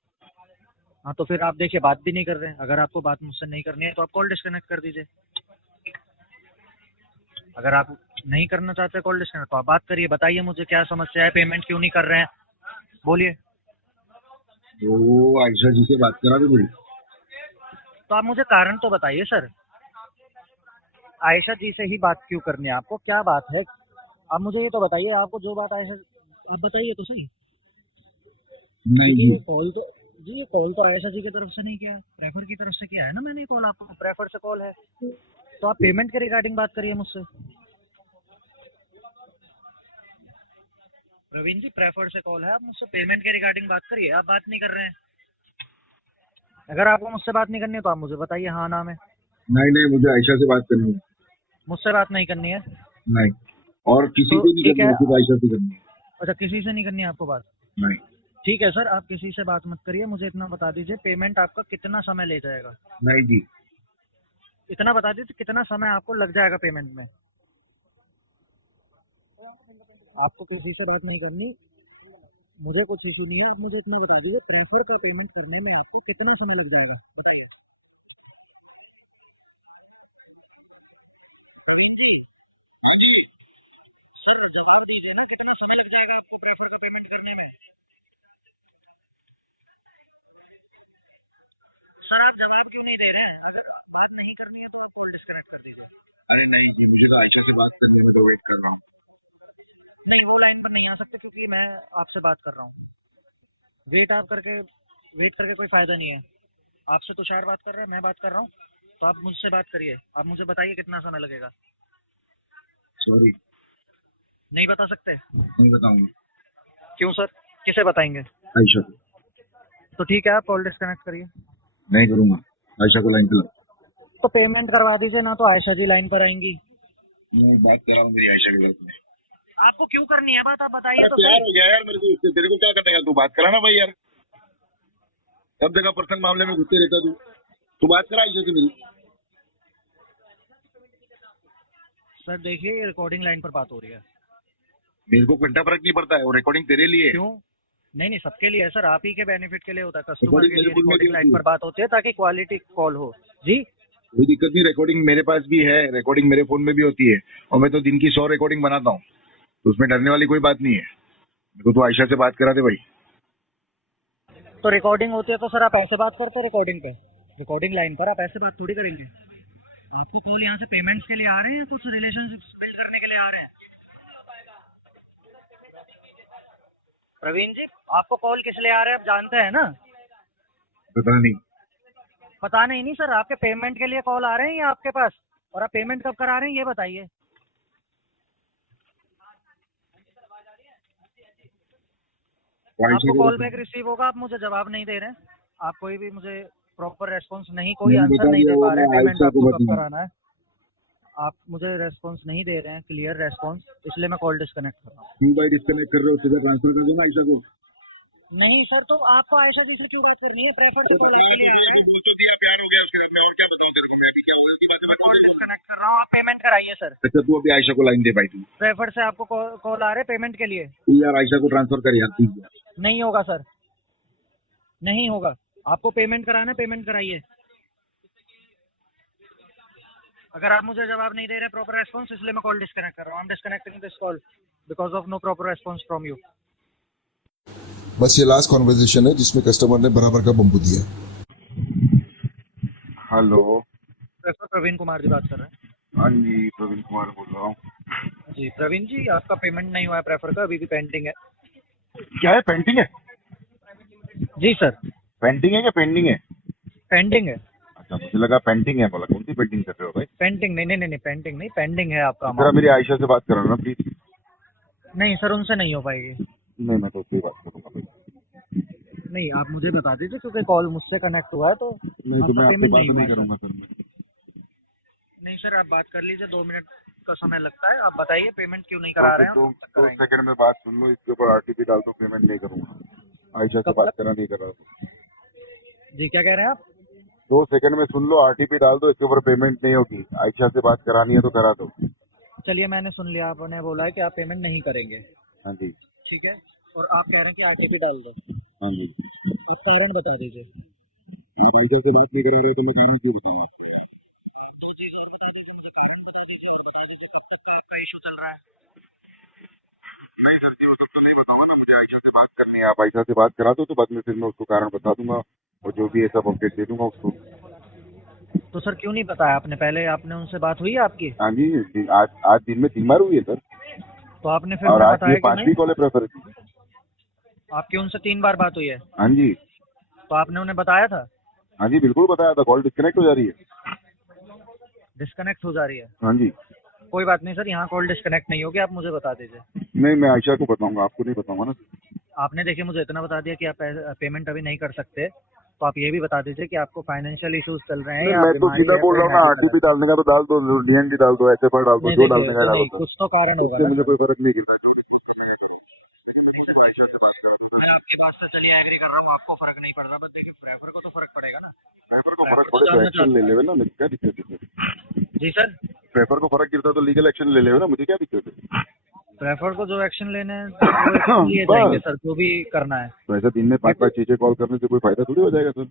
हाँ तो फिर आप देखिए बात भी नहीं कर रहे हैं। अगर आपको बात मुझसे नहीं करनी है तो आप कॉल डिस्कनेक्ट कर दीजिए। अगर आप नहीं करना चाहते कॉल डिस्कनेक्ट तो आप बात करिए, बताइए मुझे क्या समस्या है, पेमेंट क्यों नहीं कर रहे हैं, बोलिए। तो आयशा जी से बात करा दो मेरी। तो आप मुझे कारण तो बताइए सर, आयशा जी से ही बात क्यों करनी है आपको, क्या बात है? आप मुझे ये तो बताइए, आपको जो बात आयशा, आप बताइए तो सही। नहीं जी। ये कॉल तो आयशा जी की तरफ से नहीं किया है, प्रेफर की तरफ से किया है ना मैंने कॉल। आपको प्रेफर से कॉल है तो आप पेमेंट के रिगार्डिंग बात करिए मुझसे। प्रवीण जी प्रेफर से कॉल है, आप मुझसे पेमेंट के रिगार्डिंग बात करिए। आप बात नहीं कर रहे हैं। अगर आपको मुझसे बात नहीं करनी है तो आप मुझे बताइए हाँ नाम है। नहीं नहीं, मुझे आयशा से बात करनी है। मुझसे बात नहीं करनी है? नहीं। और किसी तो को नहीं ठीक करनी है। है, सिर्फ आयशा से करनी है। अच्छा, किसी से नहीं करनी है आपको बात? नहीं ठीक है सर, आप किसी से बात मत करिए, मुझे इतना बता दीजिए पेमेंट आपका कितना समय ले जाएगा? नहीं जी, इतना बता दीजिए कितना समय आपको लग जाएगा पेमेंट में। आपको किसी से बात नहीं करनी, मुझे कुछ इशू नहीं है, आप मुझे इतना बता दीजिए प्रेफर का पेमेंट करने में आपको कितना समय लग जाएगा? सर जवाब दीजिए ना, कितना समय लग जाएगा आपको प्रेफर का पेमेंट करने में? सर आप जवाब क्यों नहीं दे रहे हैं? अगर बात नहीं करनी है तो आप कॉल डिस्कनेक्ट कर दीजिए। अरे नहीं जी, मुझे तो आयशा से बात करने में तो वेट कर रहा हूँ। नहीं, वो लाइन पर नहीं आ सकते क्योंकि मैं आपसे बात कर रहा हूँ। वेट करके कोई फायदा नहीं है। आपसे तुषार बात कर रहा है, मैं बात कर रहा हूँ, तो आप मुझसे बात करिए। आप मुझे बताइए कितना समय लगेगा? सॉरी, नहीं बता सकते? नहीं बताऊंगा। क्यों सर? किसे बताएंगे? आयशा को तो ठीक है, आप कॉल डिस्कनेक्ट करिए। नहीं करूंगा, आयशा को लाइन पे लाओ। तो पेमेंट करवा दीजिए ना, तो आयशा जी लाइन पर आएंगी। मैं बात कर रहा हूँ मेरी आयशा के साथ में। आपको क्यों करनी है बात, आप बताइए अरे तो प्यार सही। हो गया यार मेरे को उससे, तेरे को क्या करना है? तू बात करा ना भाई यार, सब जगह पर्सनल मामले में घुसते रहता तू बात करा आयशा से मेरी। सर देखिए, ये रिकॉर्डिंग लाइन पर बात हो रही है। मेरे को घंटा फर्क नहीं पड़ता है, वो रिकॉर्डिंग तेरे लिए है। क्यों? नहीं, सबके लिए है सर, आप ही के बेनिफिट के लिए होता है, कस्टमर Recording के मेरे लिए फोन में रिकॉर्डिंग भी लाइन होती पर बात होती है ताकि क्वालिटी कॉल हो। जी कोई दिक्कत नहीं, रिकॉर्डिंग मेरे पास भी है, रिकॉर्डिंग मेरे फोन में भी होती है और मैं तो दिन की 100 रिकॉर्डिंग बनाता हूँ, तो उसमें डरने वाली कोई बात नहीं है। मेरे को तो आयशा से बात करा दे भाई। तो रिकॉर्डिंग होती है तो सर आप ऐसे बात करते हैं रिकॉर्डिंग पे? रिकॉर्डिंग लाइन पर आप ऐसे बात थोड़ी करेंगे। आपको कॉल यहाँ से पेमेंट्स के लिए आ रहे हैं या कुछ रिलेशनशिप बिल्ड करने के लिए आ रहे हैं? प्रवीण जी, आपको कॉल किस लिए आ रहे हैं आप जानते हैं ना? पता नहीं, पता नहीं सर, आपके पेमेंट के लिए कॉल आ रहे हैं या आपके पास, और आप पेमेंट कब करा रहे हैं ये बताइए। आपको कॉल बैक रिसीव होगा, आप मुझे जवाब नहीं दे रहे हैं, आप कोई भी मुझे प्रॉपर रेस्पॉन्स नहीं, कोई मैंने आंसर बता नहीं दे दिया, पा वो रहे हैं मैं पेमेंट आयशा को आपको कब बताऊंगा। कराना है। आप मुझे रेस्पॉन्स नहीं दे रहे हैं, क्लियर रेस्पॉन्स, इसलिए मैं कॉल डिस्कनेक्ट कर रहा हूँ। क्यों भाई डिस्कनेक्ट कर रहे हो? सीधा ट्रांसफर कर दो ना आयशा को। नहीं सर, तो आपको आयशा जी से क्यों बात करनी है? प्रेफर से कॉल आपके लिए आ रही है। प्यार हो गया उसके साथ में, और क्या बताऊं तेरे को? मैं अभी क्या हुआ उसकी बातें कॉल बताऊं? डिस्कनेक्ट कर रहा हूँ, आप पेमेंट कराइए सर। अच्छा तू अभी आयशा को लाइन दे भाई, तू प्रेफर से आपको कॉल आ रहे हैं पेमेंट के लिए। तू यार आयशा को ट्रांसफर कर यार प्लीज। नहीं होगा सर, नहीं होगा। आपको पेमेंट कराना है, पेमेंट कराइए। अगर आप मुझे जवाब नहीं दे रहे प्रॉपर रेस्पॉन्स, इसलिए मैं कॉल डिस्कनेक्ट कर रहा हूँ। I am disconnecting this call because of no proper response from you. बस ये लास्ट कॉन्वर्जेशन है जिसमें कस्टमर ने बराबर का बम्बू दिया। हेलो, प्रेफर प्रवीण कुमार जी बात कर रहे हैं। हाँ जी प्रवीण कुमार बोल रहा हूँ। जी प्रवीण जी, आपका पेमेंट नहीं हुआ है प्रेफर का, अभी भी पेंडिंग है। क्या है, पेंटिंग है? जी सर, पेंटिंग है क्या पेंडिंग है? पेंडिंग है। अच्छा मुझे लगा पेंटिंग है, बोला कौन सी पेंटिंग कर रहे हो भाई? पेंडिंग नहीं, पेंडिंग नहीं, पेंडिंग है आपका जरा अमाउंट। मेरी आयशा से बात करो ना प्लीज। नहीं सर, उनसे नहीं हो पाएगी। नहीं मैं तो उससे ही बात करूंगा भाई। नहीं, आप मुझे बता दीजिए क्योंकि कॉल मुझसे कनेक्ट हुआ है, तो नहीं तो आपका मैं आपसे पेमेंट बात नहीं नहीं हुआ है सर। करूंगा सर मैं। नहीं सर, आप बात कर लीजिए, 2 मिनट का समय लगता है। आप बताइए पेमेंट क्यों नहीं करा रहे हैं, दो और कब तक कराएंगे? सेकंड में बात सुन लो, इसके ऊपर आरटीपी डाल दो, पेमेंट नहीं करूंगा। आयशा से कब बात तक? करा नहीं कर रहा हूँ। जी क्या कह रहे हैं आप? 2 सेकंड में सुन लो, आरटीपी डाल दो, इसके ऊपर पेमेंट नहीं होगी। आयशा से बात करानी है तो करा दो। चलिए मैंने सुन लिया, आपने बोला है कि आप पेमेंट नहीं करेंगे, हाँ जी, ठीक है, और आप कह रहे हैं कि आरटीपी डाल दो। हाँ जी। आप कारण बता दीजिए। आयशा से बात नहीं करा रहे हो तो मैं कारण क्यों बताऊंगा? इशू चल रहा है। नहीं सर जी, वो सब तो नहीं बताऊंगा ना, मुझे आयशा से बात करनी है। आप आयशा से बात करा दो तो बाद में फिर मैं उसको कारण बता दूंगा और जो भी है सब अपडेट दे दूंगा उसको। तो सर क्यों नहीं बताया आपने पहले? आपने उनसे बात हुई है आपकी? हाँ जी, आज दिन में 3 बार हुई है सर, तो आपने फिर और उन्हें आज बताया ये कि 5वीं नहीं? कॉल है प्रेफर। आपकी उनसे 3 बार बात हुई है, हाँ जी, तो आपने उन्हें बताया था? हाँ जी बिल्कुल बताया था। कॉल डिस्कनेक्ट हो जा रही है। डिस्कनेक्ट हो जा रही है? हाँ जी, कोई बात नहीं सर, यहाँ कॉल डिस्कनेक्ट नहीं होगी, आप मुझे बता दीजिए। नहीं मैं आयशा को बताऊंगा, आपको नहीं बताऊंगा ना। आपने देखिए मुझे इतना बता दिया कि आप पेमेंट अभी नहीं कर सकते, तो आप ये भी बता दीजिए कि आपको फाइनेंशियल इश्यूज चल रहे हैं या मैं तो बीमारी सीधा है, बोल कोई रहा हूँ ना, medical आरटीपी डालने का तो डाल दो, डीएनडी डाल दो, एचएफआर डाल दो, नहीं, जो देखिए, डालने का नहीं, डाल दो, कुछ तो कारण होगा उससे ना मुझे सर। कोई फर्क नहीं गिरता। मैं आपकी बात से चलिए एग्री कर रहा हूँ, आपको फर्क नहीं पड़ रहा, बट देखिए प्रेफर को तो फर्क पड़ेगा ना। पेपर को प्रेफर फर्क तो पड़े तो जानना एक्शन ले चाहता लेवे है। ना, क्या दिक्कत है? जी सर, पेपर को फर्क गिरता तो लीगल एक्शन ले लेवे ना, मुझे क्या दिक्कत है? प्रेफर को जो एक्शन लेने हैं वो एक्शन लिए बस। जाएंगे सर, जो भी करना है। तो ऐसा दिन में 5-5 6-6 कॉल करने से कोई फायदा थोड़ी हो जाएगा सर।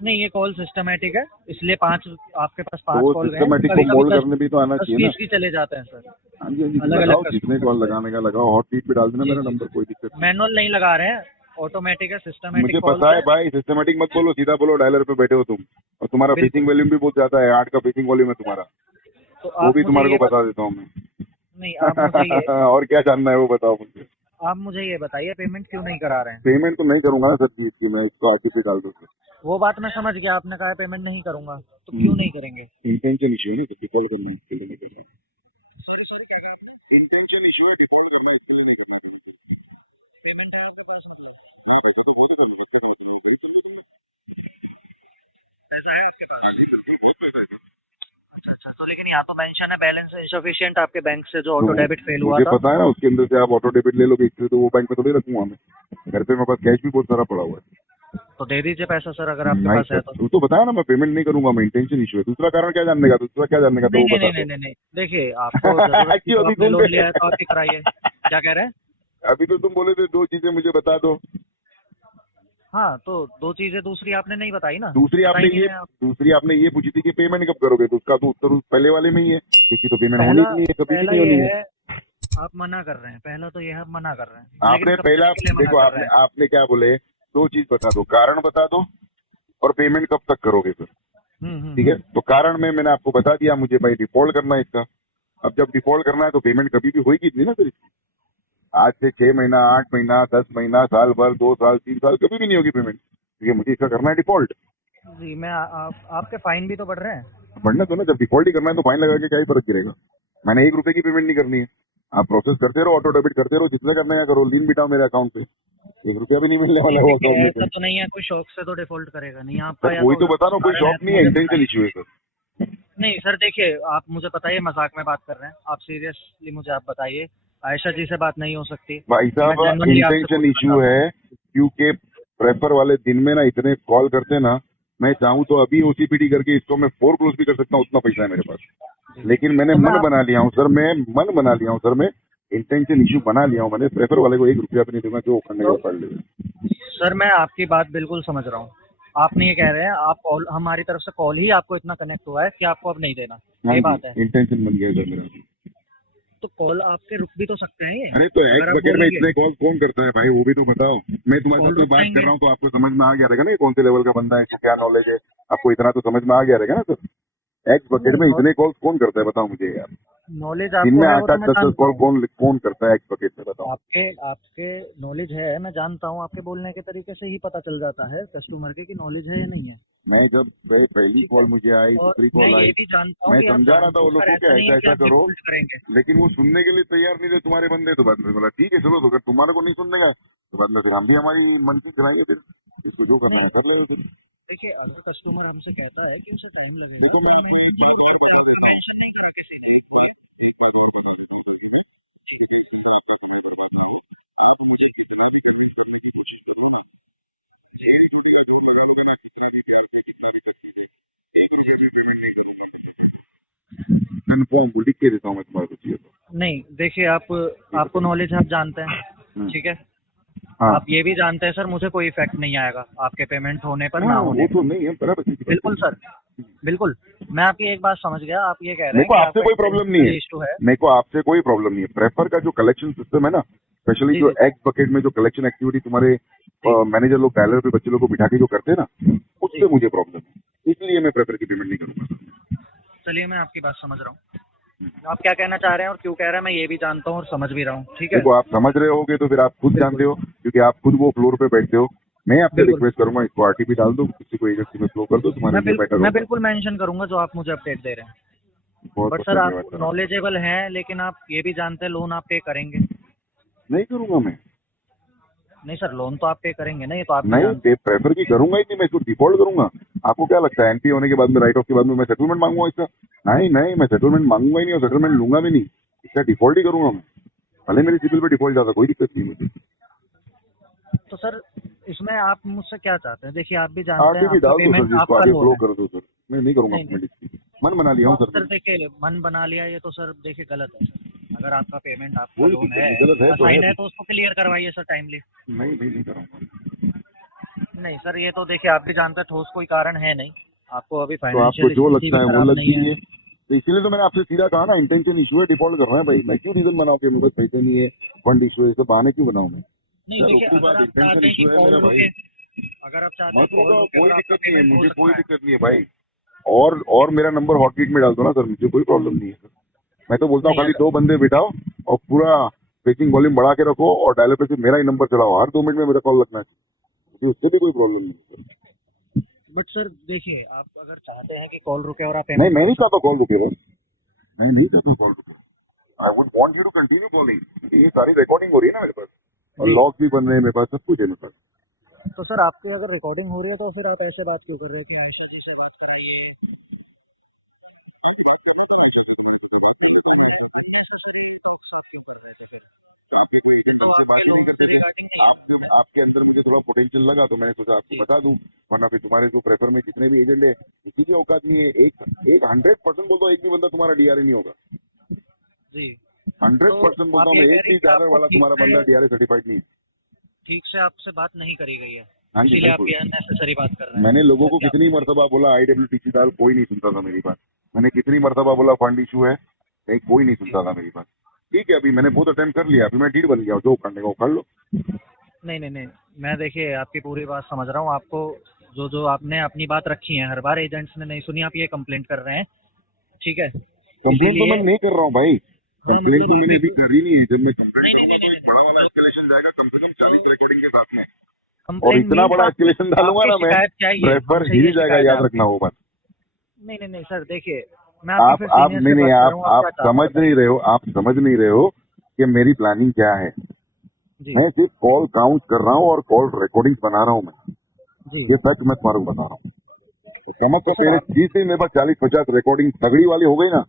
नहीं, ये कॉल सिस्टमेटिक है, इसलिए आपके पास तो 5 वो कॉल गए, सिस्टमेटिक को कभी मोल्ड कभी करने भी तो आना चाहिए ना। 10-20 भी चले जाते हैं सर। हाँ जी, हाँ जी, अलग-अलग लगाओ, customer जितने कॉल लगाने का लगाओ, हॉट सीट पे डाल देना मेरा नंबर, कोई दिक्कत नहीं। मैनुअल नहीं लगा रहे हैं, ऑटोमेटिक है, सिस्टमेटिक मुझे कॉल पता है भाई, सिस्टमेटिक मत बोलो, सीधा बोलो, डायलर पे बैठे हो तुम, और तुम्हारा बिल्कुल। फिशिंग वॉल्यूम भी बहुत ज्यादा है, 8 का फिशिंग वॉल्यूम है तुम्हारा, तो वो आप भी मुझे तुम्हारे ये को बता देता हूँ मैं। नहीं, आप मुझे ये और क्या जानना है वो बताओ मुझे। आप मुझे ये बताइए पेमेंट क्यों नहीं करा रहे हैं? पेमेंट तो नहीं करूंगा ना सर चीज की, मैं इसको आरटीपी डाल दूँ। वो बात मैं समझ गया, आपने कहा पेमेंट नहीं करूंगा, तो क्यों नहीं करेंगे? इंटेंशन इशू है ना, तो कॉल करना है, इंटेंशन इशू है, डिफॉल्ट करना है, इसलिए नहीं करना। पेमेंट है आपके पास? हाँ, पैसा तो बहुत ही कर सकते हैं, पैसा है आपके पास? हाँ जी, बिल्कुल बहुत पैसा है। अच्छा, तो लेकिन यहाँ तो मेंशन है बैलेंस इनसफिशिएंट आपके बैंक से जो ऑटो डेबिट फेल हुआ मुझे था। पता है ना, उसके अंदर से आप ऑटो डेबिट ले लोगे, इसलिए तो वो बैंक में थोड़ी रखूंगा मैं, घर पे मेरे पास कैश भी बहुत सारा पड़ा हुआ है। तो दे दीजिए पैसा सर, अगर आपके नहीं पास है सर, तो। वो तो बताया ना, मैं पेमेंट नहीं करूंगा, मैं इंटेंशन इशू है। दूसरा कारण क्या जानने का, दूसरा क्या जानने का, तो नहीं वो नहीं बता नहीं दो। नहीं नहीं, देखिए आपको जरूरत थी क्यों तो अभी आपने तुम लोन लिया है तो आप ही कराइए। क्या कह रहे हैं? अभी तो तुम बोले थे 2 चीजें मुझे बता दो। हाँ, तो 2 चीजें दूसरी आपने नहीं बताई ना। दूसरी आपने ये पूछी थी कि पेमेंट कब करोगे, तो उसका तो उत्तर उस पहले वाले में ही है, क्योंकि तो पेमेंट होनी ही नहीं है, कभी भी पहला नहीं ये होनी है। है, आप मना कर रहे हैं, पहला तो ये है आप मना कर रहे हैं। आपने लेकिन कब पहला तक के लिए मना देखो, कर रहे हैं? आपने क्या बोले, 2 चीज बता दो, कारण बता दो और पेमेंट कब तक करोगे सर। ठीक है, तो कारण में मैंने आपको बता दिया, मुझे भाई डिफॉल्ट करना है इसका। अब जब डिफॉल्ट करना है तो पेमेंट कभी भी होगी नहीं ना सर इसकी। आज से 6 महीना, 8 महीना, 10 महीना, साल भर, 2 साल, 3 साल, कभी भी नहीं होगी पेमेंट, क्योंकि मुझे इसका करना है डिफॉल्ट। जी, मैं आपके फाइन भी तो बढ़ रहे हैं। बढ़ना तो ना, जब डिफॉल्ट ही करना है तो फाइन लगा के क्या ही फर्क गिरेगा। मैंने 1 रुपए की पेमेंट नहीं करनी है, आप प्रोसेस करते रहो, ऑटो डेबिट करते रहो, जितना करना है करो, लीन बिठाओ मेरे अकाउंट पे, 1 रुपया भी नहीं मिलने वाला है वो अकाउंट में। ऐसा तो नहीं है कोई शौक से तो डिफॉल्ट करेगा नहीं आपका, सर या वही तो बता रहा हूँ, कोई कारण शॉक नहीं है, मुझे इंटेंशन बताइए। इशू है सर। नहीं सर, देखिए आप मुझे बताइए, मजाक में बात कर रहे हैं आप, सीरियसली मुझे आप बताइए, आयशा जी से बात नहीं हो सकती? भाई साहब, मैं genuinely आपसे इंटेंशन पूछना इशू चाहता हूं। है, क्योंकि प्रेफर वाले दिन में ना इतने कॉल करते ना, मैं चाहूँ तो अभी ओसीपीडी करके इसको मैं 4 क्लोज भी कर सकता हूँ, उतना पैसा है मेरे पास। लेकिन मैंने तो मैं मन बना लिया हूँ सर, मैं इंटेंशन इशू बना लिया हूँ मैंने, प्रेफर वाले को 1 रुपया भी नहीं दूंगा, जो करने का पढ़ ले। सर मैं आपकी बात बिल्कुल समझ रहा हूँ, आपने ये कह रहे हैं आप कॉल, हमारी तरफ से कॉल ही आपको इतना कनेक्ट हुआ है कि आपको अब नहीं देना, ये बात है। इंटेंशन बन गया सर मेरा। तो कॉल आपके रुक भी तो सकते हैं ये। अरे तो अगर एक्स आप बकेट में बोलेंगे- इतने कॉल कौन करता है भाई, वो भी तो बताओ। मैं तुम्हारे कॉल साथ में बात रुकाएंगे। कर रहा हूँ तो आपको समझ में आ गया रहेगा ना, ये कौन से लेवल का बंदा है, इसको क्या नॉलेज है, आपको इतना तो समझ में आ गया रहेगा ना सर। एक्स बकेट में इतने कॉल कौन करता है बताओ मुझे यार, नॉलेज दिन आपको में है, 8 वो तो 8 मैं 10 10 जानता कॉल हूँ। कौन करता है एक्स बकेट में बताओ। आपके नॉलेज है, मैं जानता हूँ, आपके बोलने के तरीके से ही पता चल जाता है कस्टमर के कि नॉलेज है या नहीं है। मैं जब पहली कॉल मुझे आई, और दूसरी मैं कॉल ये आई, भी जानता हूँ मैं कि आप समझा रहा था वो लोग जानबूझकर को क्या नहीं है कि ऐसा आप करो, डिफॉल्ट करेंगे। लेकिन वो सुनने के लिए तैयार नहीं थे तुम्हारे बंदे। तो बाद में बोला ठीक है चलो, तो अगर तुम्हारे को नहीं सुनने का तो बाद में फिर हम भी हमारी मन की चलाएंगे, फिर इसको जो करना है कर ले। फिर देखिए अगर कस्टमर हमसे कहता है कि उसे टाइम ये तो लगेगा, मैं टेंशन नहीं करा किसी की। कन्फर्म लिख के देता हूँ मैं तुम्हारे को चाहिए तो। नहीं देखिए, आपको नॉलेज आप जानते हैं, ठीक है। हाँ आप ये भी जानते हैं सर, मुझे कोई इफेक्ट नहीं आएगा आपके पेमेंट होने पर ना हाँ, होने वो पर। तो नहीं है बराबर। बिल्कुल सर, बिल्कुल। मैं आपकी एक बात समझ गया, आप ये कह रहे मेरे हैं को कि आपसे आपका कोई प्रॉब्लम नहीं है, इशू है। मेरे को आपसे कोई प्रॉब्लम नहीं है। प्रेफर का जो कलेक्शन सिस्टम है ना, स्पेशली जी, जो जी। एक्स बकेट में जो कलेक्शन एक्टिविटी तुम्हारे मैनेजर लोग डायलर पे बच्चे लोग को बिठा के जो करते हैं ना, उससे मुझे प्रॉब्लम है, इसलिए मैं प्रेफर की पेमेंट नहीं करूंगा। चलिए मैं आपकी बात समझ रहा हूँ, आप क्या कहना चाह रहे हैं और क्यों कह रहे हैं, मैं ये भी जानता हूँ और समझ भी रहा हूँ, ठीक है। देखो आप समझ रहे होगे तो फिर आप खुद जानते हो, क्योंकि आप खुद वो फ्लोर पे बैठते हो। मैं आपसे बिल्कुल। रिक्वेस्ट करूंगा, इसको आरटीपी डाल दो, किसी को एजेंसी में फ्लो कर दो, तुम्हारे लिए बेटर मैं होगा। बिल्कुल मेंशन करूंगा जो आप मुझे अपडेट दे रहे हैं। बहुत बट बहुत सर धन्यवाद आप सर। नॉलेजेबल हैं, लेकिन आप ये भी जानते हैं लोन आप पे करेंगे। नहीं करूंगा मैं, नहीं सर, लोन तो आप पे करेंगे ना, ये तो आप भी नहीं जानते प्रेफर की करूंगा ही नहीं, मैं इसको डिफॉल्ट करूंगा। आपको क्या लगता है एनपी होने के बाद में, राइट ऑफ के बाद में मैं सेटलमेंट मांगूंगा इसका? नहीं नहीं, मैं सेटलमेंट मांगूंगा ही नहीं और सेटलमेंट लूंगा भी नहीं, इसका डिफॉल्ट ही करूंगा मैं। भले मेरी सिबिल पे डिफॉल्ट जाता, कोई दिक्कत नहीं मुझे। हैं। तो सर इसमें आप मुझसे क्या चाहते हैं? देखिए आप भी जानते हैं आरटीपी आपका डाल दो सर, पेमेंट जिसको आपका आगे लोन फ्लो है। कर दो सर, मैं नहीं करूंगा नहीं, पेमेंट इसकी, मन बना लिया हूँ तो सर। सर देखिए मन बना लिया, ये तो सर देखिए गलत है सर। अगर आपका पेमेंट आपका कोई लोन दिक्कत है, नहीं, गलत है तो असाइन है। है, तो उसको क्लियर करवाइए सर टाइमली। नहीं करूंगा। नहीं सर, ये तो देखिए आप भी जानते हैं ठोस कोई कारण है नहीं, आपको अभी तो आपको फाइनेंशियल जो स्थिति लगता भी है वो खराब लग नहीं है। दीजिए। तो इसीलिए तो मैंने आपसे सीधा कहा ना, इंटेंशन इशू है, डिफॉल्ट कर रहा है भाई। मैं क्यों रीजन बनाऊं कि मेरे पास पैसे नहीं है, फंड इशू है, ये सब बहाने क्यों बनाऊं मैं? नहीं सर, देखिए, उसके बाद अगर आप intention चाहते हैं कि issue है कॉल मेरा भाई। रुके, अगर आप चाहते हैं मत कॉल होगा, रुके कोई और आपका दिक्कत नहीं है, पेमेंट हो मुझे कोई सकता है। दिक्कत नहीं है भाई। और मेरा नंबर हॉटलीस्ट में डाल दो ना सर, मुझे कोई प्रॉब्लम नहीं है सर। मैं तो बोलता हूँ नहीं, खाली अगर- 2 बंदे बिठाओ और पूरा पेचिंग वॉल्यूम बढ़ा के रखो और डायलर पे से मेरा ही नंबर चलाओ, हर 2 मिनट में मेरा कॉल लगना चाहिए, मुझे उससे भी कोई प्रॉब्लम नहीं है सर। बट सर देखिए, आप अगर चाहते हैं कि कॉल रुके और आप नहीं, पेमेंट मैं नहीं चाहता कॉल रुके बस, मैं नहीं चाहता कॉल रुके। I would want you to continue calling. ये सारी रिकॉर्डिंग हो रही है ना मेरे पास, और जी। लॉग्स भी बन रहे हैं मेरे पास, सब कुछ है मेरे पास। तो सर आपकी अगर रिकॉर्डिंग हो रही है तो फिर आप ऐसे बात क्यों कर रहे थे? आयशा जी से बात करिए। आपके अंदर मुझे थोड़ा पोटेंशियल लगा तो मैंने सोचा आपको बता दूं, वरना फिर तुम्हारे जो प्रेफर में जितने भी एजेंट है किसी की औकात नहीं है। एक 100% बोलता हूँ, एक भी बंदा तुम्हारा डीआरए नहीं होगा। जी 100% बोलता हूँ मैं, एक भी डॉलर वाला तुम्हारा बंदा डीआरए सर्टिफाइड नहीं है। ठीक से आपसे बात नहीं करी गई है, हाँ जी, इसीलिए आप बिल्कुल। ये अननेसेसरी बात कर रहे हैं। मैंने लोगों को क्या- कितनी मर्तबा बोला IWTC डाल, कोई नहीं सुनता था मेरी बात। मैंने कितनी मर्तबा बोला फंड इशू है, नहीं कोई नहीं सुनता था मेरी बात। ठीक है, अभी मैंने बहुत अटेम्प्ट कर लिया, अभी मैं डीड बन गया, जो करने का वो कर लो। नहीं, मैं देखिए आपकी पूरी बात समझ रहा हूँ। आपको जो आपने अपनी बात रखी है, हर बार एजेंट्स ने नहीं सुनी, आप ये कंप्लेंट कर रहे हैं, ठीक है? कंप्लेंट तो इसीलिए- मैं नहीं कर रहा हूँ भाई, कंप्लेंट मतलब तो मैंने अभी करी नहीं है। जब मैं कंप्लेंट नहीं, करूंगा तो एक बड़ा वाला एस्केलेशन जाएगा, कम से कम 40 रिकॉर्डिंग के साथ में, और complaint इतना means बड़ा आप- एस्केलेशन डालूंगा आपकी ना मैं, शिकायत चाहिए, प्रेफर हमसे हिल ये जाएगा, शिकायत याद है रखना वो बात। नहीं सर, देखिए मैं आप आपकी फिर आप senior नहीं से नहीं बात आप करूंगा, आप क्या चाहते समझ हैं? नहीं रहे हो, आप समझ नहीं रहे हो कि मेरी प्लानिंग क्या है। जी मैं सिर्फ कॉल काउंट कर रहा हूँ और कॉल रिकॉर्डिंग बना रहा हूँ मैं, जी ये सच मैं तुम्हारे को बता रहा हूँ। तो कम तो मेरे जिस दिन मेरे पास 40-50 रिकॉर्डिंग तगड़ी वाली हो गई ना,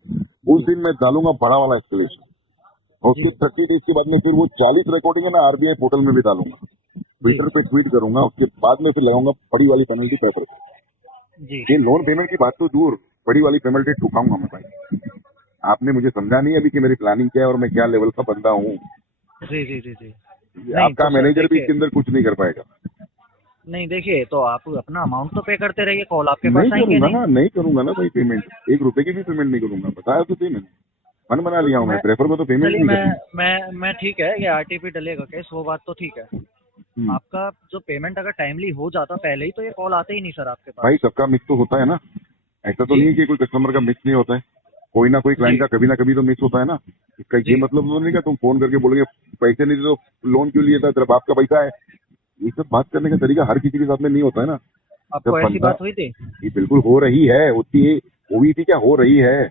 उस दिन मैं डालूंगा बड़ा वाला एस्केलेशन, और उसके 30 डेज के बाद में फिर वो 40 रिकॉर्डिंग है ना RBI पोर्टल में भी डालूंगा, ट्विटर पे ट्वीट करूंगा, उसके बाद में फिर लगाऊंगा बड़ी वाली पेनल्टी पेपर। जी ये लोन पेमेंट की बात तो दूर, बड़ी वाली पेनल्टी ठुकाऊंगा मैं भाई। आपने मुझे समझा नहीं अभी कि मेरी प्लानिंग क्या है और मैं क्या लेवल का बंदा हूँ। जी आपका तो सर मैनेजर भी देखिए- इसके अंदर कुछ नहीं कर पाएगा। नहीं देखिए, तो आप अपना अमाउंट तो पे करते रहिए, कॉल आपके नहीं पास आएंगे करूंगा नहीं। ना, नहीं करूंगा ना भाई पेमेंट, 1 रुपए की भी पेमेंट नहीं करूंगा, बताया तो सही मैंने, मन बना लिया हूँ मैं, प्रेफर को तो पेमेंट चलिए नहीं करनी। मैं ठीक है, ये RTP डलेगा केस, वो बात तो ठीक है। आपका जो पेमेंट अगर टाइमली हो जाता पहले ही, तो ये कॉल आते ही नहीं सर आपके पास। भाई सबका मिस तो होता है ना, ऐसा तो जी। नहीं है कि कोई कस्टमर का मिस नहीं होता है, कोई ना कोई क्लाइंट जी। का कभी ना कभी तो मिस होता है ना। इसका ये जी। मतलब तो नहीं कि तुम फोन करके बोलोगे पैसे नहीं दे तो लोन क्यों लिया था, तेरा बाप का पैसा है। ये सब बात करने का तरीका हर किसी के साथ में नहीं होता है ना। आपको जब ऐसी बंदा- बात हुई थी? ये बिल्कुल हो रही है, होती है, हुई थी क्या, हो रही है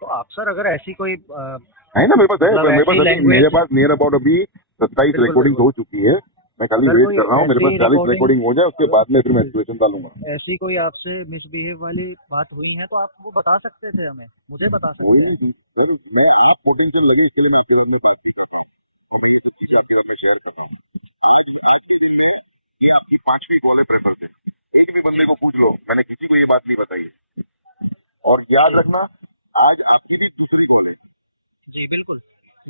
तो आप सर अगर ऐसी कोई है ना, मेरे पास है, मतलब मेरे ऐसी पास अभी language- मेरे पास नियर अबाउट अभी 27 बिल्कुल, रिकॉर्डिंग हो चुकी है। मैं खाली अगर वेट कोई कर रहा हूँ, मेरे पास ऐसी 40 recording- रिकॉर्डिंग हो जाए, उसके बाद में फिर मैं एक्सप्लेनेशन डालूंगा। ऐसी कोई आपसे मिसबिहेव वाली बात हुई है तो आप वो बता सकते थे हमें, मुझे बता कोई सकते नहीं सर, मैं आप पोटेंशियल लगे इसके लिए मैं आपके बारे में बात नहीं कर रहा हूँ, और मैं ये सब चीजें आपके बारे में शेयर कर रहा हूँ। आज के दिन में ये आपकी 5वीं कॉल है प्रेफर से, एक भी बंदे को पूछ लो, मैंने किसी को ये बात नहीं बताई है। और याद रखना, आज आपकी भी दूसरी कॉल है। जी बिल्कुल,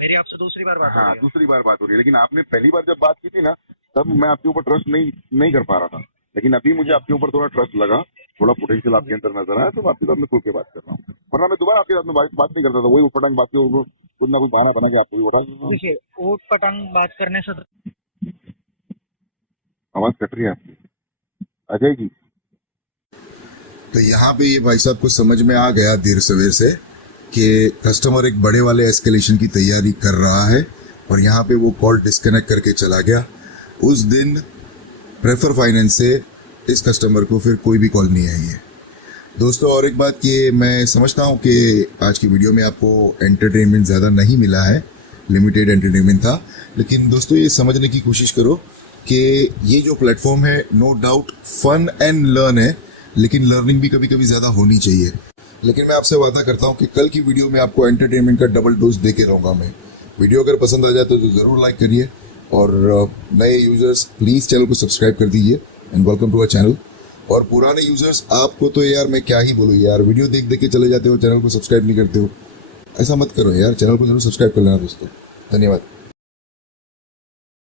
मेरी आपसे दूसरी बार बात हो हाँ, रही है। दूसरी बार बात हो रही है, लेकिन आपने पहली बार जब बात की थी ना, तब मैं आपके ऊपर ट्रस्ट नहीं कर पा रहा था, लेकिन अभी मुझे आपके ऊपर थोड़ा ट्रस्ट लगा, थोड़ा पोटेंशियल आपके अंदर नजर आया, तो मैं आपके साथ में खुल के बात कर रहा हूँ। वरना मैं दोबारा आपके साथ में बात नहीं करता था, वही उठपटांग बात के कुछ ना कुछ बहाना बना के आपको बता देता हूँ। देखिए, ऊट पटांग बात करने से आवाज कट रही है आपकी अजय जी। तो यहाँ पे ये भाई साहब को समझ में आ गया देर सवेर से कि कस्टमर एक बड़े वाले एस्केलेशन की तैयारी कर रहा है, और यहाँ पे वो कॉल डिस्कनेक्ट करके चला गया। उस दिन प्रेफर फाइनेंस से इस कस्टमर को फिर कोई भी कॉल नहीं आई है। दोस्तों, और एक बात कि मैं समझता हूँ कि आज की वीडियो में आपको एंटरटेनमेंट ज़्यादा नहीं मिला है, लिमिटेड एंटरटेनमेंट था। लेकिन दोस्तों ये समझने की कोशिश करो कि ये जो प्लेटफॉर्म है no doubt fun and learn है, लेकिन लर्निंग भी कभी कभी ज़्यादा होनी चाहिए। लेकिन मैं आपसे वादा करता हूँ कि कल की वीडियो में आपको एंटरटेनमेंट का डबल डोज दे के रहूँगा मैं। वीडियो अगर पसंद आ जाए तो ज़रूर लाइक करिए, और नए यूज़र्स प्लीज़ चैनल को सब्सक्राइब कर दीजिए and welcome to our channel. और पुराने यूज़र्स आपको तो यार मैं क्या ही बोलूँ यार, वीडियो देख देख के चले जाते हो, चैनल को सब्सक्राइब नहीं करते हो। ऐसा मत करो यार, चैनल को जरूर सब्सक्राइब कर लेना दोस्तों। धन्यवाद।